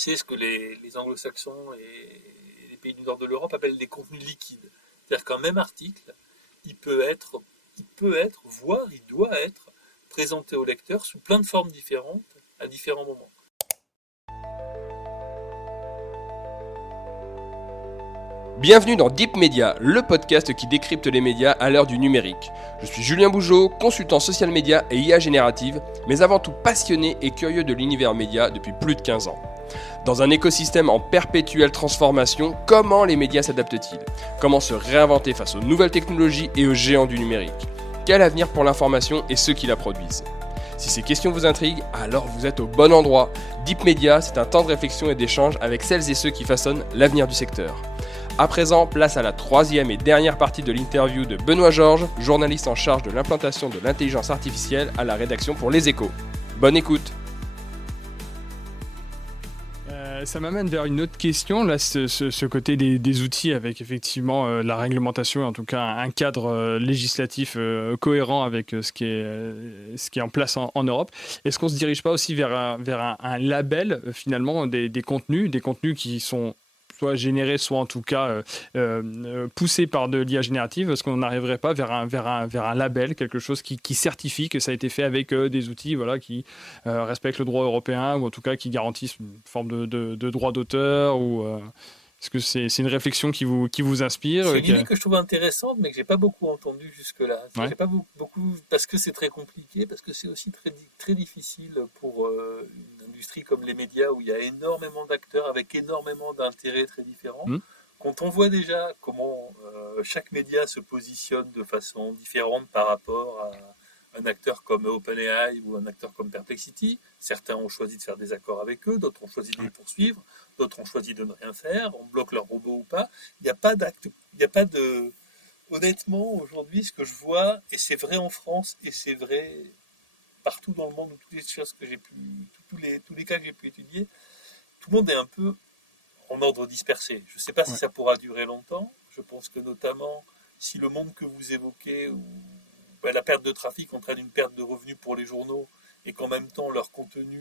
C'est ce que les anglo-saxons et les pays du nord de l'Europe appellent des contenus liquides. C'est-à-dire qu'un même article, voire il doit être présenté au lecteur sous plein de formes différentes à différents moments. Bienvenue dans Deep Media, le podcast qui décrypte les médias à l'heure du numérique. Je suis Julien Bougeot, consultant social media et IA générative, mais avant tout passionné et curieux de l'univers média depuis plus de 15 ans. Dans un écosystème en perpétuelle transformation, comment les médias s'adaptent-ils ? Comment se réinventer face aux nouvelles technologies et aux géants du numérique ? Quel avenir pour l'information et ceux qui la produisent ? Si ces questions vous intriguent, alors vous êtes au bon endroit. Deep Media, c'est un temps de réflexion et d'échange avec celles et ceux qui façonnent l'avenir du secteur. À présent, place à la troisième et dernière partie de l'interview de Benoît Georges, journaliste en charge de l'implantation de l'intelligence artificielle à la rédaction pour Les Échos. Bonne écoute. Ça m'amène vers une autre question, là, ce côté des outils avec effectivement la réglementation, en tout cas un cadre législatif cohérent avec ce qui est en place en Europe. Est-ce qu'on ne se dirige pas aussi vers un label finalement des contenus qui sont soit générés, soit en tout cas poussés par de l'IA générative? Est-ce qu'on n'arriverait pas vers un label, quelque chose qui certifie que ça a été fait avec des outils qui respectent le droit européen, ou en tout cas qui garantissent une forme de droit d'auteur, ou est-ce que c'est une réflexion qui vous inspire? C'est une idée que je trouve intéressante, mais que j'ai pas beaucoup entendue jusque-là. Ouais. J'ai pas beaucoup parce que c'est très compliqué, parce que c'est aussi très, très difficile pour une industrie comme les médias où il y a énormément d'acteurs avec énormément d'intérêts très différents. Quand on voit déjà comment chaque média se positionne de façon différente par rapport à un acteur comme OpenAI ou un acteur comme Perplexity, certains ont choisi de faire des accords avec eux, d'autres ont choisi de les poursuivre, d'autres ont choisi de ne rien faire, on bloque leurs robots ou pas. Il n'y a pas d'acte, il n'y a pas de... Honnêtement, aujourd'hui, ce que je vois, et c'est vrai en France, et c'est vrai partout dans le monde, où toutes les choses que j'ai pu, tous les cas que j'ai pu étudier, tout le monde est un peu en ordre dispersé. Je ne sais pas si ça pourra durer longtemps. Je pense que notamment, si le monde que vous évoquez, où la perte de trafic entraîne une perte de revenus pour les journaux, et qu'en même temps leur contenu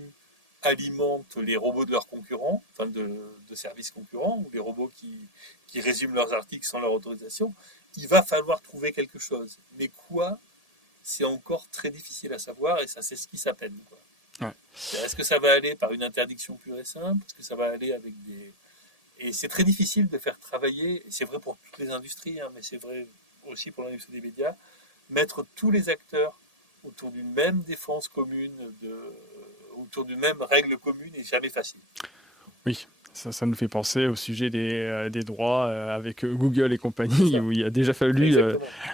alimente les robots de leurs concurrents, enfin de services concurrents, ou les robots qui résument leurs articles sans leur autorisation, il va falloir trouver quelque chose. Mais quoi, c'est encore très difficile à savoir, et ça c'est ce qui s'appelle. Ouais. Est-ce que ça va aller par une interdiction pure et simple? Est-ce que ça va aller avec des... Et c'est très difficile de faire travailler, et c'est vrai pour toutes les industries, mais c'est vrai aussi pour l'industrie des médias, mettre tous les acteurs autour d'une même défense commune, autour d'une même règle commune, n'est jamais facile. Oui, ça nous fait penser au sujet des droits avec Google et compagnie, où il a déjà fallu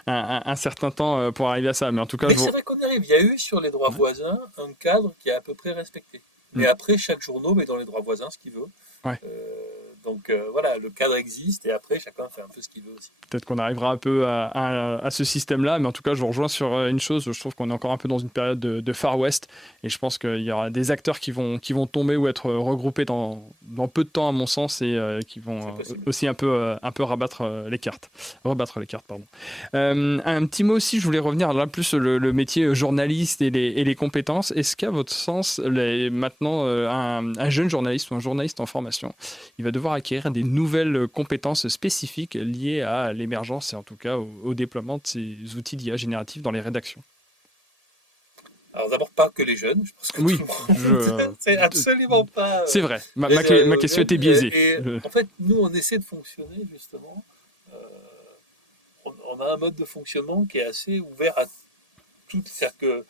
un certain temps pour arriver à ça. Mais en tout cas, c'est vrai qu'on y arrive. Il y a eu sur les droits voisins un cadre qui est à peu près respecté. Et après, chaque journal met dans les droits voisins ce qu'il veut. Ouais. Donc voilà, le cadre existe et après chacun fait un peu ce qu'il veut aussi. Peut-être qu'on arrivera un peu à ce système-là, mais en tout cas je vous rejoins sur une chose, je trouve qu'on est encore un peu dans une période de Far West, et je pense qu'il y aura des acteurs qui vont tomber ou être regroupés dans peu de temps à mon sens, et qui vont aussi un peu rebattre les cartes. Un petit mot aussi, je voulais revenir là plus le métier journaliste et les compétences. Est-ce qu'à votre sens, maintenant un jeune journaliste ou un journaliste en formation, il va devoir acquérir des nouvelles compétences spécifiques liées à l'émergence et en tout cas au déploiement de ces outils d'IA générative dans les rédactions? Alors d'abord, pas que les jeunes, je pense que tout le monde, c'est absolument pas... C'est vrai, ma question était biaisée. En fait, nous, on essaie de fonctionner, justement. On a un mode de fonctionnement qui est assez ouvert à tout, c'est-à-dire que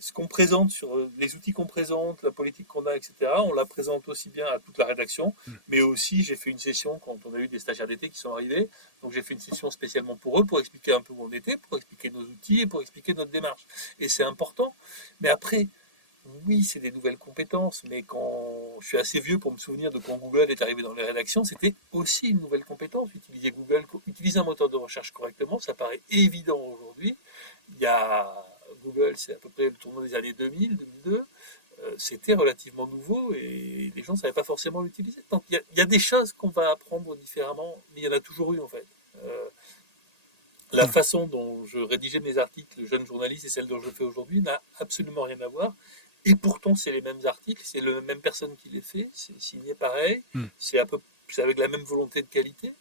ce qu'on présente sur les outils qu'on présente, la politique qu'on a, etc., on la présente aussi bien à toute la rédaction, mais aussi j'ai fait une session quand on a eu des stagiaires d'été qui sont arrivés, donc j'ai fait une session spécialement pour eux, pour expliquer un peu où on était, pour expliquer nos outils et pour expliquer notre démarche. Et c'est important. Mais après, oui, c'est des nouvelles compétences, mais quand je suis assez vieux pour me souvenir de quand Google est arrivé dans les rédactions, c'était aussi une nouvelle compétence. Utiliser un moteur de recherche correctement, ça paraît évident aujourd'hui. Il y a Google, c'est à peu près le tournant des années 2000, 2002. C'était relativement nouveau et les gens ne savaient pas forcément l'utiliser. Donc il y a des choses qu'on va apprendre différemment, mais il y en a toujours eu en fait. La façon dont je rédigeais mes articles, jeune journaliste, et celle dont je fais aujourd'hui n'a absolument rien à voir. et pourtant c'est les mêmes articles, c'est la même personne qui les fait, c'est signé pareil, c'est avec la même volonté de qualité.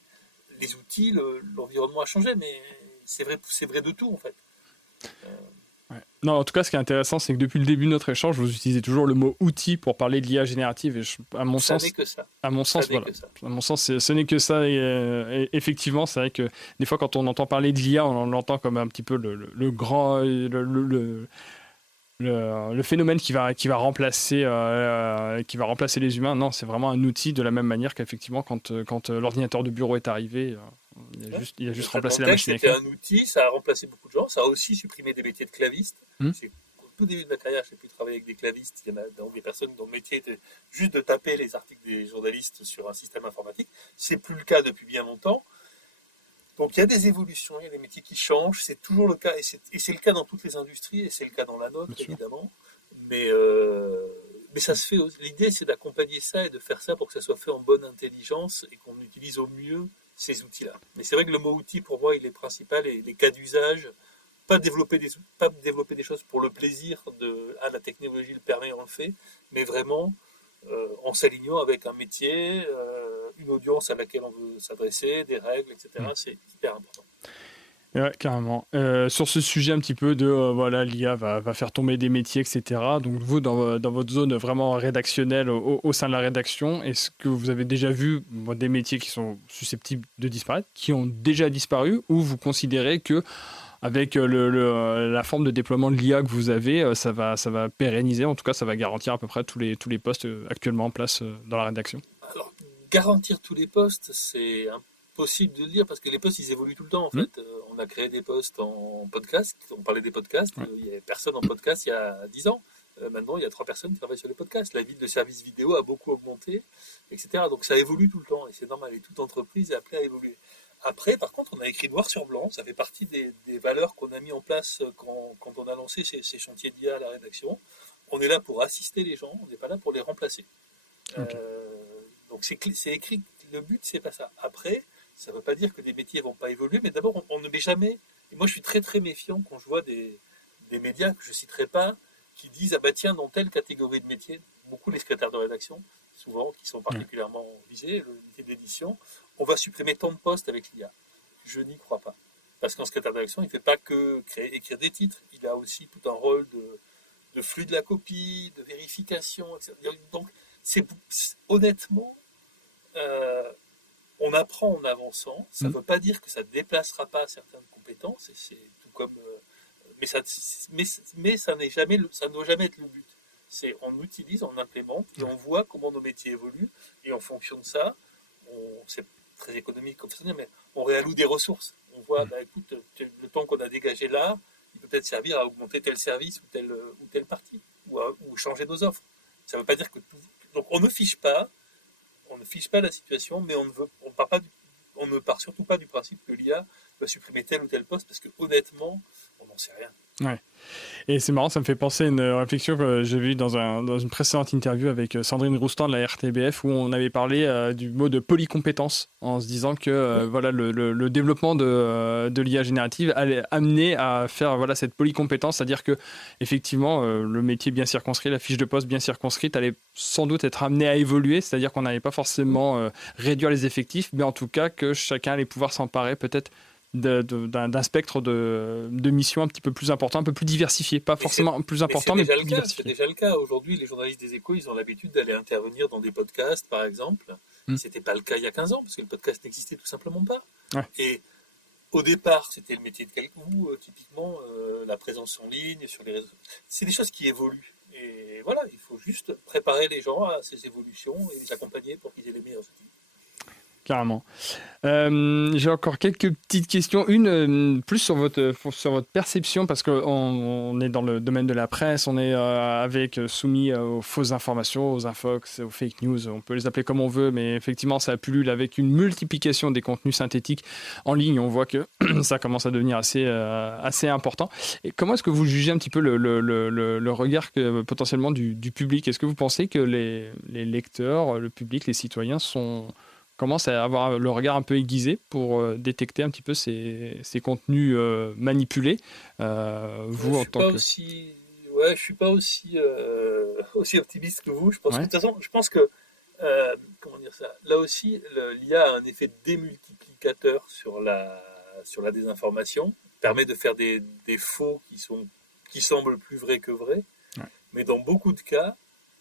Les outils, l'environnement a changé, mais c'est vrai de tout en fait. Ouais. Non, en tout cas, ce qui est intéressant, c'est que depuis le début de notre échange, vous utilisez toujours le mot outil pour parler de l'IA générative. Et à mon sens, n'est que ça. À mon sens, voilà. À mon sens, ce n'est que ça. Et effectivement, c'est vrai que des fois, quand on entend parler de l'IA, on l'entend comme un petit peu le grand, le phénomène qui va remplacer les humains. Non, c'est vraiment un outil de la même manière qu'effectivement, quand l'ordinateur de bureau est arrivé. Il a juste remplacé la machine à écrire. C'était un outil, ça a remplacé beaucoup de gens, ça a aussi supprimé des métiers de clavistes. Au tout début de ma carrière, j'ai pu travailler avec des clavistes. Il y en a donc des personnes dont le métier était juste de taper les articles des journalistes sur un système informatique. C'est plus le cas depuis bien longtemps. Donc il y a des évolutions, il y a des métiers qui changent, c'est toujours le cas, et c'est le cas dans toutes les industries, et c'est le cas dans la nôtre, évidemment. Mais ça se fait. L'idée, c'est d'accompagner ça et de faire ça pour que ça soit fait en bonne intelligence et qu'on utilise au mieux ces outils-là. Mais c'est vrai que le mot outil, pour moi, il est principal, et les cas d'usage, pas développer des choses pour le plaisir la technologie le permet, on le fait, mais vraiment en s'alignant avec un métier, une audience à laquelle on veut s'adresser, des règles, etc. C'est hyper important. Ouais, carrément. Sur ce sujet un petit peu de l'IA va faire tomber des métiers, etc. Donc vous, dans votre zone vraiment rédactionnelle, au sein de la rédaction, est-ce que vous avez déjà vu des métiers qui sont susceptibles de disparaître, qui ont déjà disparu, ou vous considérez que avec la forme de déploiement de l'IA que vous avez, ça va pérenniser, en tout cas ça va garantir à peu près tous les postes actuellement en place dans la rédaction? Alors, garantir tous les postes, c'est impossible de le dire parce que les postes, ils évoluent tout le temps en fait. On a créé des postes en podcast, on parlait des podcasts, il n'y avait personne en podcast il y a 10 ans. Maintenant, il y a 3 personnes qui travaillent sur les podcasts. La ville de services vidéo a beaucoup augmenté, etc. Donc ça évolue tout le temps et c'est normal, et toute entreprise est appelée à évoluer. Après, par contre, on a écrit noir sur blanc, ça fait partie des valeurs qu'on a mis en place quand on a lancé ces chantiers d'IA à la rédaction. On est là pour assister les gens, on n'est pas là pour les remplacer. Okay. Donc c'est écrit, le but c'est pas ça. Après, ça ne veut pas dire que des métiers ne vont pas évoluer, mais d'abord on ne met jamais, et moi je suis très très méfiant quand je vois des médias que je ne citerai pas, qui disent ah bah tiens, dans telle catégorie de métier, beaucoup les secrétaires de rédaction, souvent, qui sont particulièrement visés, le métier d'édition, on va supprimer tant de postes avec l'IA. Je n'y crois pas. Parce qu'en secrétaire de rédaction, il ne fait pas que écrire des titres, il a aussi tout un rôle de flux de la copie, de vérification, etc. Donc, honnêtement, on apprend en avançant. Ça ne veut pas dire que ça ne déplacera pas certaines compétences, et c'est tout comme... mais ça ne doit jamais être le but. C'est on utilise, on implémente, et on voit comment nos métiers évoluent, et en fonction de ça, c'est très économique comme ça, mais on réalloue des ressources. On voit, écoute, le temps qu'on a dégagé là, il peut peut-être servir à augmenter tel service ou telle partie, ou changer nos offres. Ça ne veut pas dire que tout... Donc on ne fiche pas la situation, mais on ne part surtout pas du principe que l'IA va supprimer tel ou tel poste, parce que honnêtement, on n'en sait rien. Ouais. Et c'est marrant, ça me fait penser à une réflexion que j'ai vue dans une précédente interview avec Sandrine Roustan de la RTBF, où on avait parlé du mot de polycompétence, en se disant que le développement de l'IA générative allait amener à faire cette polycompétence, c'est-à-dire que effectivement le métier bien circonscrit, la fiche de poste bien circonscrite allait sans doute être amené à évoluer, c'est-à-dire qu'on n'allait pas forcément réduire les effectifs, mais en tout cas que chacun allait pouvoir s'emparer peut-être d'un spectre de missions un petit peu plus important, un peu plus diversifié, pas forcément plus important, mais plus diversifié. C'est déjà le cas. Aujourd'hui, les journalistes des Échos, ils ont l'habitude d'aller intervenir dans des podcasts, par exemple. C'était pas le cas il y a 15 ans, parce que le podcast n'existait tout simplement pas. Ouais. Et au départ, c'était le métier de quelqu'un, typiquement la présence en ligne, sur les réseaux. C'est des choses qui évoluent. Et voilà, il faut juste préparer les gens à ces évolutions et les accompagner pour qu'ils aient les meilleurs outils. Carrément. J'ai encore quelques petites questions. Une plus sur votre perception, parce qu'on est dans le domaine de la presse, on est soumis aux fausses informations, aux infox, aux fake news, on peut les appeler comme on veut, mais effectivement ça pullule avec une multiplication des contenus synthétiques en ligne. On voit que ça commence à devenir assez important. Et comment est-ce que vous jugez un petit peu le regard potentiellement du public? Est-ce que vous pensez que les lecteurs, le public, les citoyens commence à avoir le regard un peu aiguisé pour détecter un petit peu ces contenus manipulés. Je suis pas aussi aussi optimiste que vous. Je pense Ouais. que, de toute façon, je pense que, comment dire ça, là aussi, l'IA a un effet démultiplicateur sur la désinformation, permet de faire des faux qui semblent plus vrais que vrais, Ouais. mais dans beaucoup de cas,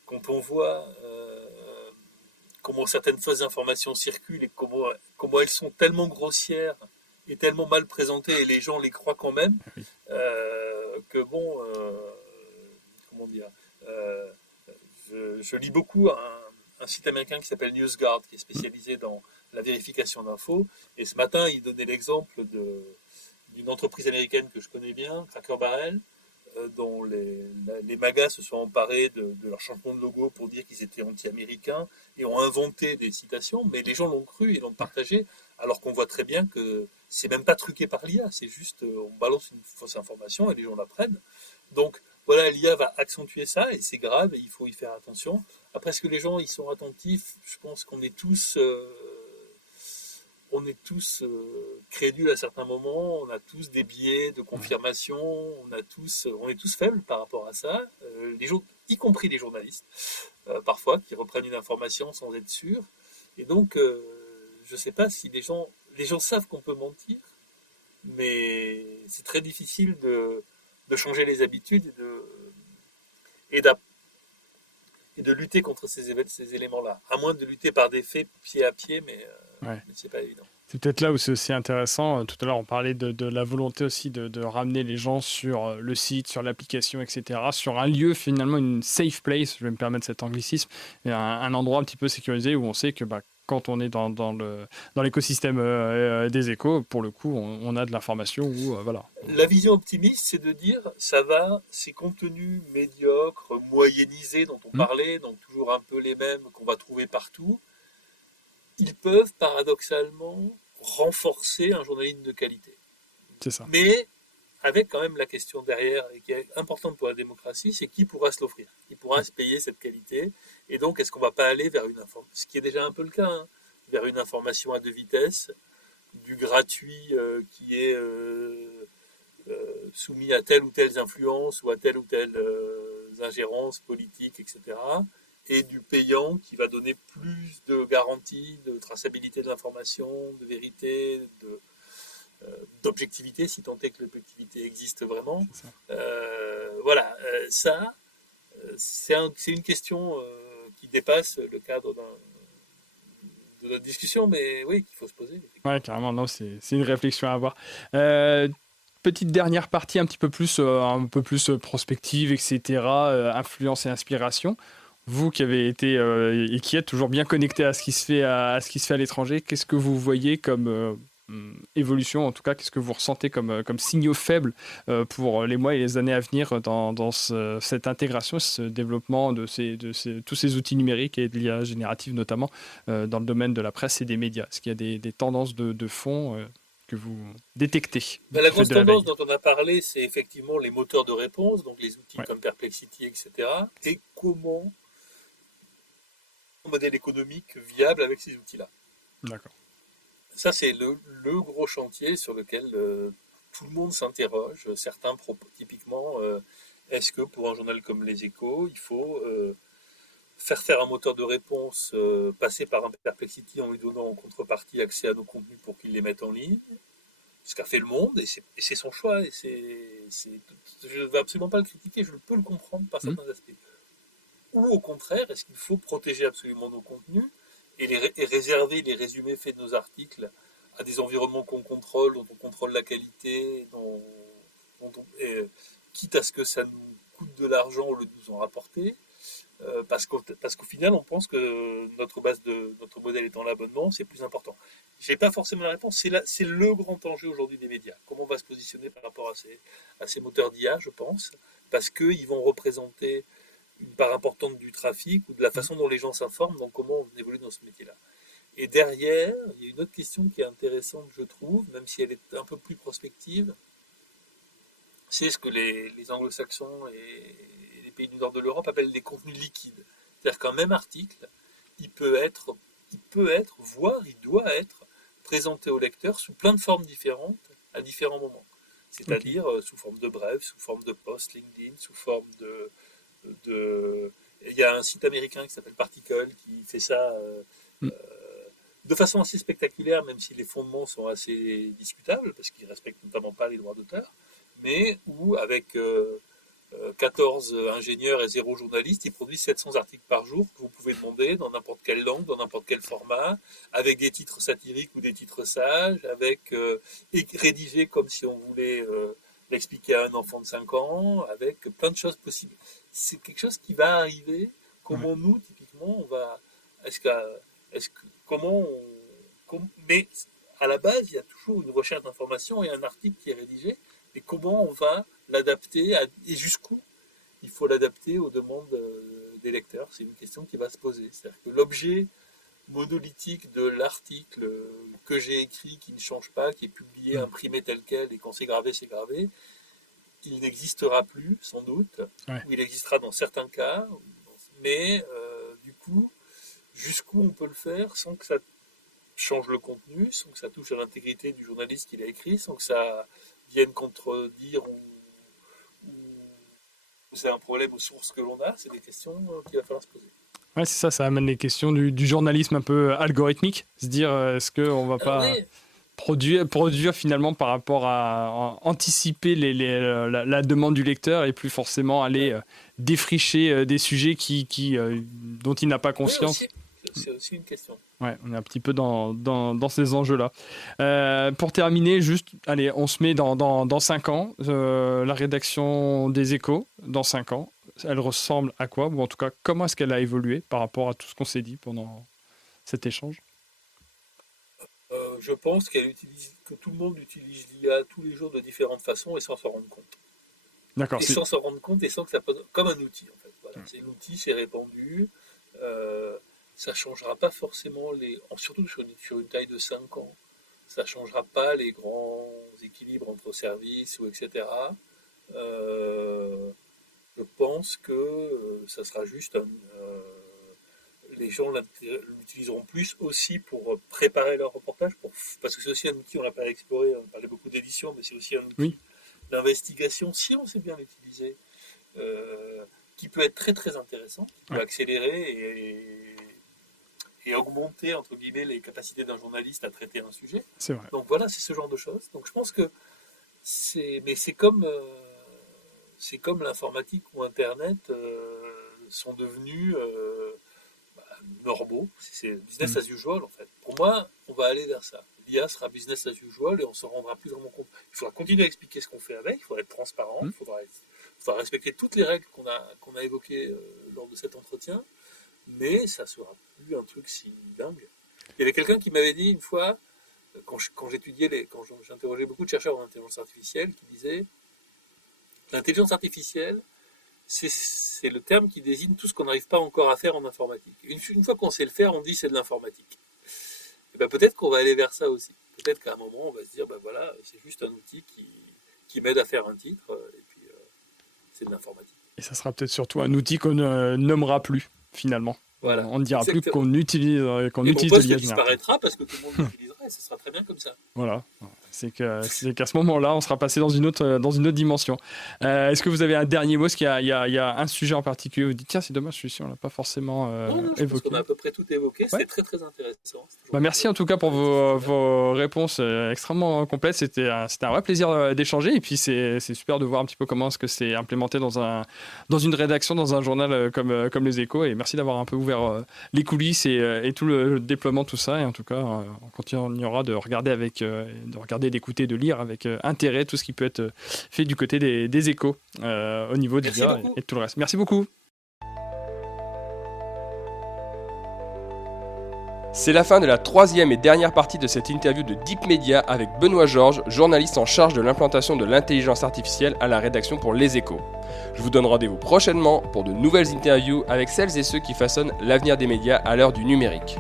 quand on voit comment certaines fausses informations circulent et comment elles sont tellement grossières et tellement mal présentées et les gens les croient quand même, Oui. que bon, comment dire, euh, je lis beaucoup un site américain qui s'appelle NewsGuard, qui est spécialisé dans la vérification d'infos, et ce matin, il donnait l'exemple d'une entreprise américaine que je connais bien, Cracker Barrel, dont les magas se sont emparés de leur changement de logo pour dire qu'ils étaient anti-américains et ont inventé des citations, mais les gens l'ont cru et l'ont partagé, alors qu'on voit très bien que c'est même pas truqué par l'IA, c'est juste on balance une fausse information et les gens la prennent. Donc voilà, l'IA va accentuer ça et c'est grave et il faut y faire attention. Après, est-ce que les gens y sont attentifs? Je pense qu'on est tous crédules à certains moments, on a tous des biais de confirmation, on est tous faibles par rapport à ça, y compris les journalistes, parfois, qui reprennent une information sans être sûrs. Et donc, je ne sais pas si les gens savent qu'on peut mentir, mais c'est très difficile de changer les habitudes et de lutter contre ces éléments-là. À moins de lutter par des faits pied à pied, mais c'est pas évident. C'est peut-être là où c'est aussi intéressant. Tout à l'heure, on parlait de la volonté aussi de ramener les gens sur le site, sur l'application, etc. Sur un lieu, finalement, une safe place, je vais me permettre cet anglicisme, un endroit un petit peu sécurisé où on sait que quand on est dans l'écosystème des échos, pour le coup, on a de l'information où, voilà. La vision optimiste, c'est de dire, ces contenus médiocres, moyennisés dont on parlait, donc toujours un peu les mêmes qu'on va trouver partout, ils peuvent paradoxalement renforcer un journalisme de qualité. C'est ça. Mais avec quand même la question derrière, et qui est importante pour la démocratie, c'est qui pourra se l'offrir, qui pourra se payer cette qualité, et donc est-ce qu'on ne va pas aller vers ce qui est déjà un peu le cas, vers une information à deux vitesses, du gratuit qui est soumis à telle ou telle influence ou à telle ou telle ingérence politique, etc., et du payant qui va donner plus de garanties de traçabilité de l'information, de vérité, d'objectivité, si tant est que l'objectivité existe vraiment. Voilà, c'est une question qui dépasse le cadre de notre discussion, mais oui, qu'il faut se poser. Oui, carrément, non, c'est une réflexion à avoir. Petite dernière partie un peu plus prospective, etc., influence et inspiration. Vous qui avez été et qui êtes toujours bien connecté à ce qui se fait à l'étranger, qu'est-ce que vous voyez comme évolution, en tout cas, qu'est-ce que vous ressentez comme signaux faibles pour les mois et les années à venir dans cette intégration, ce développement de tous ces outils numériques et de l'IA générative notamment dans le domaine de la presse et des médias? Est-ce qu'il y a des tendances de fond que vous détectez? La grosse tendance dont on a parlé, c'est effectivement les moteurs de réponse, donc les outils comme Perplexity, etc. Et comment un modèle économique viable avec ces outils-là. D'accord. Ça, c'est le gros chantier sur lequel tout le monde s'interroge. Certains, typiquement, est-ce que pour un journal comme Les Échos, il faut faire un moteur de réponse, passer par un Perplexity en lui donnant en contrepartie accès à nos contenus pour qu'il les mette en ligne, ce qu'a fait Le Monde, et c'est son choix, et je ne vais absolument pas le critiquer, je peux le comprendre par certains aspects. Ou au contraire, est-ce qu'il faut protéger absolument nos contenus et réserver les résumés faits de nos articles à des environnements qu'on contrôle, dont on contrôle la qualité, quitte à ce que ça nous coûte de l'argent au lieu de nous en rapporter, parce qu'au final, on pense que notre modèle étant l'abonnement, c'est plus important. Je n'ai pas forcément la réponse. C'est le grand enjeu aujourd'hui des médias. Comment on va se positionner par rapport à ces moteurs d'IA, je pense, parce qu'ils vont représenter une part importante du trafic ou de la façon dont les gens s'informent, donc comment on évolue dans ce métier-là. Et derrière, il y a une autre question qui est intéressante, je trouve, même si elle est un peu plus prospective, c'est ce que les anglo-saxons et les pays du nord de l'Europe appellent des contenus liquides. C'est-à-dire qu'un même article, il peut être, voire il doit être présenté au lecteur sous plein de formes différentes à différents moments. C'est-à-dire sous forme de bref, sous forme de post LinkedIn, sous forme Il y a un site américain qui s'appelle Particle qui fait ça de façon assez spectaculaire, même si les fondements sont assez discutables, parce qu'ils ne respectent notamment pas les droits d'auteur, mais où, avec 14 ingénieurs et 0 journalistes, ils produisent 700 articles par jour que vous pouvez demander dans n'importe quelle langue, dans n'importe quel format, avec des titres satiriques ou des titres sages, avec rédigés comme si on voulait l'expliquer à un enfant de 5 ans, avec plein de choses possibles. C'est quelque chose qui va arriver. Comment nous, typiquement, on va... Mais à la base, il y a toujours une recherche d'information et un article qui est rédigé. Mais comment on va l'adapter et jusqu'où il faut l'adapter aux demandes des lecteurs? C'est une question qui va se poser. C'est-à-dire que l'objet monolithique de l'article que j'ai écrit, qui ne change pas, qui est publié, imprimé tel quel, et quand c'est gravé, il n'existera plus, sans doute, ou il existera dans certains cas, mais du coup, jusqu'où on peut le faire sans que ça change le contenu, sans que ça touche à l'intégrité du journaliste qui l'a écrit, sans que ça vienne contredire ou c'est un problème aux sources que l'on a. C'est des questions qu'il va falloir se poser. Ouais, c'est ça, ça amène les questions du journalisme un peu algorithmique, se dire est-ce qu'on va pas produire finalement par rapport à anticiper la demande du lecteur et plus forcément aller défricher des sujets dont il n'a pas conscience. Oui, c'est aussi une question. Ouais, on est un petit peu dans ces enjeux-là. Pour terminer, juste, allez, on se met dans 5 ans. La rédaction des Échos, dans 5 ans, elle ressemble à quoi? Ou en tout cas, comment est-ce qu'elle a évolué par rapport à tout ce qu'on s'est dit pendant cet échange? Je pense que tout le monde utilise l'IA tous les jours de différentes façons et sans s'en rendre compte. D'accord. Sans s'en rendre compte et sans que ça pose... Comme un outil, en fait. Voilà. C'est un outil, c'est répandu. Ça ne changera pas forcément, surtout sur une taille de 5 ans, ça ne changera pas les grands équilibres entre services, etc. Je pense que ça sera juste les gens l'utiliseront plus aussi pour préparer leur reportage, parce que c'est aussi un outil, on l'a pas exploré, on parlait beaucoup d'édition, mais c'est aussi un outil d'investigation, si on sait bien l'utiliser, qui peut être très très intéressant, qui peut accélérer et augmenter, entre guillemets, les capacités d'un journaliste à traiter un sujet. C'est vrai. Donc voilà, c'est ce genre de choses. Donc je pense que c'est comme l'informatique ou Internet sont devenus normaux. C'est business as usual, en fait. Pour moi, on va aller vers ça. L'IA sera business as usual et on se rendra plus vraiment compte. Il faudra continuer à expliquer ce qu'on fait avec, il faudra être transparent, il faudra respecter toutes les règles qu'on a évoquées lors de cet entretien, mais ça sera plus un truc si dingue. Il y avait quelqu'un qui m'avait dit une fois, quand j'interrogeais beaucoup de chercheurs en intelligence artificielle, qui disait l'intelligence artificielle, c'est le terme qui désigne tout ce qu'on n'arrive pas encore à faire en informatique. Une fois qu'on sait le faire, on dit c'est de l'informatique. Et ben peut-être qu'on va aller vers ça aussi. Peut-être qu'à un moment, on va se dire, ben voilà, c'est juste un outil qui m'aide à faire un titre, et puis c'est de l'informatique. Et ça sera peut-être surtout un outil qu'on ne nommera plus, finalement. Voilà. On ne dira plus qu'on utilise de l'IA générative. Mon poste disparaîtra parce que tout le monde l'utilisera et ce sera très bien comme ça. Voilà. C'est qu'à ce moment-là, on sera passé dans une autre dimension. Est-ce que vous avez un dernier mot? Est-ce qu'il y a un sujet en particulier où vous dites tiens, c'est dommage, celui-ci, on ne l'a pas forcément évoqué? Je pense qu'on a à peu près tout évoqué. C'était très très intéressant. Merci en tout cas pour vos réponses extrêmement complètes. C'était un vrai plaisir d'échanger. Et puis c'est super de voir un petit peu comment est-ce que c'est implémenté dans une rédaction, dans un journal comme Les Échos. Et merci d'avoir un peu ouvert les coulisses et tout le déploiement, tout ça. Et en tout cas, on continuera de regarder d'écouter, de lire avec intérêt tout ce qui peut être fait du côté des Échos au niveau de l'IA et tout le reste. Merci beaucoup. C'est la fin de la 3e et dernière partie de cette interview de Deep Media avec Benoît Georges, journaliste en charge de l'implantation de l'intelligence artificielle à la rédaction pour Les Échos. Je vous donne rendez-vous prochainement pour de nouvelles interviews avec celles et ceux qui façonnent l'avenir des médias à l'heure du numérique.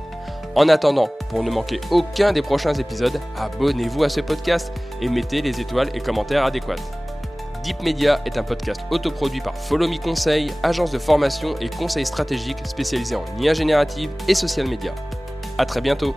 En attendant, pour ne manquer aucun des prochains épisodes, abonnez-vous à ce podcast et mettez les étoiles et commentaires adéquats. Deep Media est un podcast autoproduit par Follow Me Conseil, agence de formation et conseil stratégique spécialisée en IA générative et social media. À très bientôt.